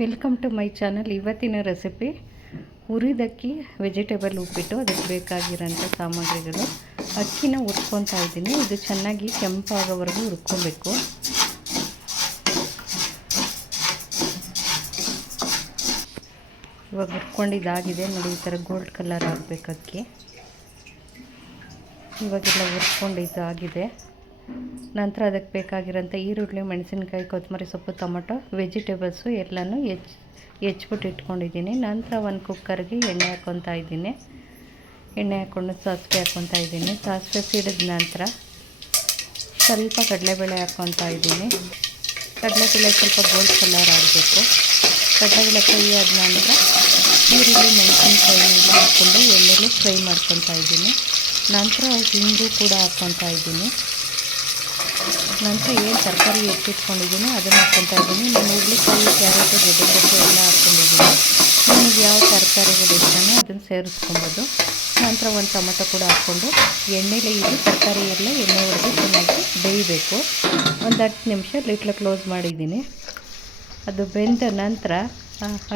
Welcome to my channel ಇವತ್ತಿನ recipe ಹುರಿದಕ್ಕಿ vegetable ಉಪ್ಪಿಟ್ಟು, ಅದಕ್ಕೆ ಬೇಕಾಗಿರೋಂಥ ಸಾಮಗ್ರಿಗಳು. ಅಕ್ಕಿನ ಹುರ್ಕೊತಾ ಇದ್ದೀನಿ. ಇದು ಚೆನ್ನಾಗಿ ಕೆಂಪಾಗೋವರೆಗೂ ಹುರ್ಕೊಬೇಕು. ಇವಾಗ ಹುರ್ಕೊಂಡಿದ್ದಾಗಿದೆ ನೋಡಿ, ಈ ಥರ ಗೋಲ್ಡ್ ಕಲರ್ ಆಗಬೇಕು ಅಕ್ಕಿ. ಇವಾಗೆಲ್ಲ ಹುರ್ಕೊಂಡಿದ್ದಾಗಿದೆ ನಂತರ ಅದಕ್ಕೆ ಬೇಕಾಗಿರೋಂಥ ಈರುಳ್ಳಿ, ಮೆಣಸಿನ್ಕಾಯಿ, ಕೊತ್ತಂಬರಿ ಸೊಪ್ಪು, ಟೊಮೊಟೊ, ವೆಜಿಟೇಬಲ್ಸು ಎಲ್ಲನೂ ಹೆಚ್ ಹೆಚ್ಬಿಟ್ಟು ಇಟ್ಕೊಂಡಿದ್ದೀನಿ. ನಂತರ ಒಂದು ಕುಕ್ಕರ್ಗೆ ಎಣ್ಣೆ ಹಾಕ್ಕೊತಾ ಇದ್ದೀನಿ. ಎಣ್ಣೆ ಹಾಕ್ಕೊಂಡು ಸಾಸಿವೆ ಹಾಕ್ಕೊತಾ ಇದ್ದೀನಿ. ಸಾಸಿವೆ ಸಿಡಿದ ನಂತರ ಸ್ವಲ್ಪ ಕಡಲೆಬೇಳೆ ಹಾಕ್ಕೊತಾ ಇದ್ದೀನಿ. ಕಡಲೆಬೇಳೆ ಸ್ವಲ್ಪ ಗೋಲ್ಡ್ ಕಲರ್ ಆಗಬೇಕು. ಕಡಲೆಬೇಳೆ ಫ್ರೈ ಆದ ನಂತರ ಈರುಳ್ಳಿ ಮೆಣಸಿನ್ಕಾಯಿನೆಲ್ಲ ಹಾಕ್ಕೊಂಡು ಎಣ್ಣೆಲಿ ಫ್ರೈ ಮಾಡ್ಕೊತಾ ಇದ್ದೀನಿ. ನಂತರ ಹಿಂಗು ಕೂಡ ಹಾಕ್ಕೊತಾ ಇದ್ದೀನಿ. ನಂತರ ಏನು ತರಕಾರಿ ಎತ್ತಿಟ್ಕೊಂಡಿದ್ದೀನಿ ಅದನ್ನು ಹಾಕ್ಕೊತಾ ಇದ್ದೀನಿ. ನಾನು ಹುಬ್ಳಿಕಾಯಿ ಕ್ಯಾರೆಟು ಗೆಡ್ಡೆಗೆಡ್ಡೆ ಎಲ್ಲ ಹಾಕ್ಕೊಂಡಿದ್ದೀನಿ. ನಿಮಗೆ ಯಾವ ತರಕಾರಿಗಳು ಇಷ್ಟನೋ ಅದನ್ನು ಸೇರಿಸ್ಕೊಬೋದು. ನಂತರ ಒಂದು ಟೊಮೆಟೊ ಕೂಡ ಹಾಕ್ಕೊಂಡು ಎಣ್ಣೆಲೆ ಇದು ತರಕಾರಿ ಎಲ್ಲ ಎಣ್ಣೆ ಹೊಡೆದು ಚೆನ್ನಾಗಿ ಬೇಯಬೇಕು. ಒಂದು ಹತ್ತು ನಿಮಿಷ ಲಿಟ್ಲ ಕ್ಲೋಸ್ ಮಾಡಿದ್ದೀನಿ. ಅದು ಬೆಂದ ನಂತರ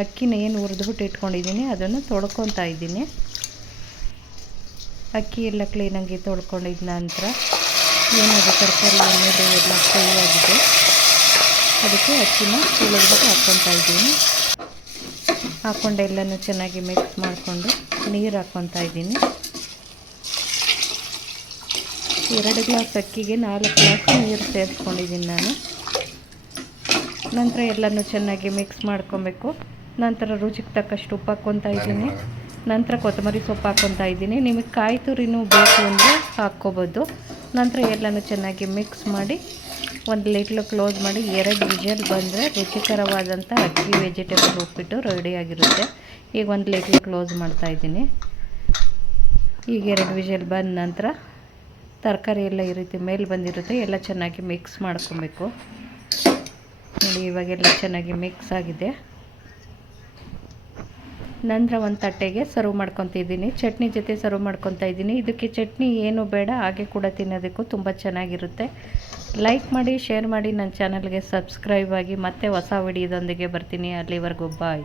ಅಕ್ಕಿನ ಏನು ಹುರಿದ್ಬಿಟ್ಟು ಇಟ್ಕೊಂಡಿದ್ದೀನಿ ಅದನ್ನು ತೊಳ್ಕೊತಾ ಇದ್ದೀನಿ. ಅಕ್ಕಿ ಎಲ್ಲ ಕ್ಲೀನಾಗಿ ತೊಳ್ಕೊಂಡಿದ್ದ ನಂತರ ಏನದು ತರಕಾರಿ ಏನಾದರೂ ಎಲ್ಲ ಫ್ರೈ ಆಗಿದೆ. ಅದಕ್ಕೆ ಅಕ್ಕಿನ ತುಳಿದ್ಬಿಟ್ಟು ಹಾಕ್ಕೊತಾ ಇದ್ದೀನಿ. ಹಾಕ್ಕೊಂಡು ಎಲ್ಲನೂ ಚೆನ್ನಾಗಿ ಮಿಕ್ಸ್ ಮಾಡಿಕೊಂಡು ನೀರು ಹಾಕ್ಕೊತಾ ಇದ್ದೀನಿ. ಎರಡು ಗ್ಲಾಸ್ ಅಕ್ಕಿಗೆ ನಾಲ್ಕು ಗ್ಲಾಸ್ ನೀರು ಸೇರಿಸ್ಕೊಂಡಿದ್ದೀನಿ ನಾನು. ನಂತರ ಎಲ್ಲನೂ ಚೆನ್ನಾಗಿ ಮಿಕ್ಸ್ ಮಾಡ್ಕೊಬೇಕು. ನಂತರ ರುಚಿಗೆ ತಕ್ಕಷ್ಟು ಉಪ್ಪು ಹಾಕ್ಕೊತಾ ಇದ್ದೀನಿ. ನಂತರ ಕೊತ್ತಂಬರಿ ಸೊಪ್ಪು ಹಾಕ್ಕೊತಾ ಇದ್ದೀನಿ. ನಿಮಗೆ ಕಾಯಿ ತುರಿನೂ ಬೇಕು ಅಂದರೆ ಹಾಕ್ಕೋಬೋದು. ನಂತರ ಎಲ್ಲನೂ ಚೆನ್ನಾಗಿ ಮಿಕ್ಸ್ ಮಾಡಿ, ಒಂದು ಲಿಟ್ಲು ಕ್ಲೋಸ್ ಮಾಡಿ, ಎರಡು ವಿಜಲ್ ಬಂದರೆ ರುಚಿಕರವಾದಂಥ ಅಕ್ಕಿ ವೆಜಿಟೇಬಲ್ ಉಪ್ಪಿಟ್ಟು ರೆಡಿಯಾಗಿರುತ್ತೆ ಈಗ ಒಂದು ಲಿಟ್ಲು ಕ್ಲೋಸ್ ಮಾಡ್ತಾಯಿದ್ದೀನಿ ಈಗ ಎರಡು ವಿಜಲ್ ಬಂದ ನಂತರ ತರಕಾರಿ ಎಲ್ಲ ಈ ರೀತಿ ಮೇಲೆ ಬಂದಿರುತ್ತೆ, ಎಲ್ಲ ಚೆನ್ನಾಗಿ ಮಿಕ್ಸ್ ಮಾಡ್ಕೊಬೇಕು. ನೋಡಿ, ಇವಾಗೆಲ್ಲ ಚೆನ್ನಾಗಿ ಮಿಕ್ಸ್ ಆಗಿದೆ. ನಂತರ ಒಂದು ತಟ್ಟೆಗೆ ಸರ್ವ್ ಮಾಡ್ಕೊತಿದ್ದೀನಿ. ಚಟ್ನಿ ಜೊತೆ ಸರ್ವ್ ಮಾಡ್ಕೊತಾ ಇದ್ದೀನಿ. ಇದಕ್ಕೆ ಚಟ್ನಿ ಏನು ಬೇಡ, ಹಾಗೆ ಕೂಡ ತಿನ್ನೋದಕ್ಕೂ ತುಂಬ ಚೆನ್ನಾಗಿರುತ್ತೆ. ಲೈಕ್ ಮಾಡಿ ಶೇರ್ ಮಾಡಿ, ನನ್ನ ಚಾನಲ್ಗೆ ಸಬ್ಸ್ಕ್ರೈಬ್ ಆಗಿ ಮತ್ತೆ ಹೊಸ ವಿಡಿಯೋದೊಂದಿಗೆ ಬರ್ತೀನಿ. ಅಲ್ಲಿವರೆಗೂ ಬಾಯ್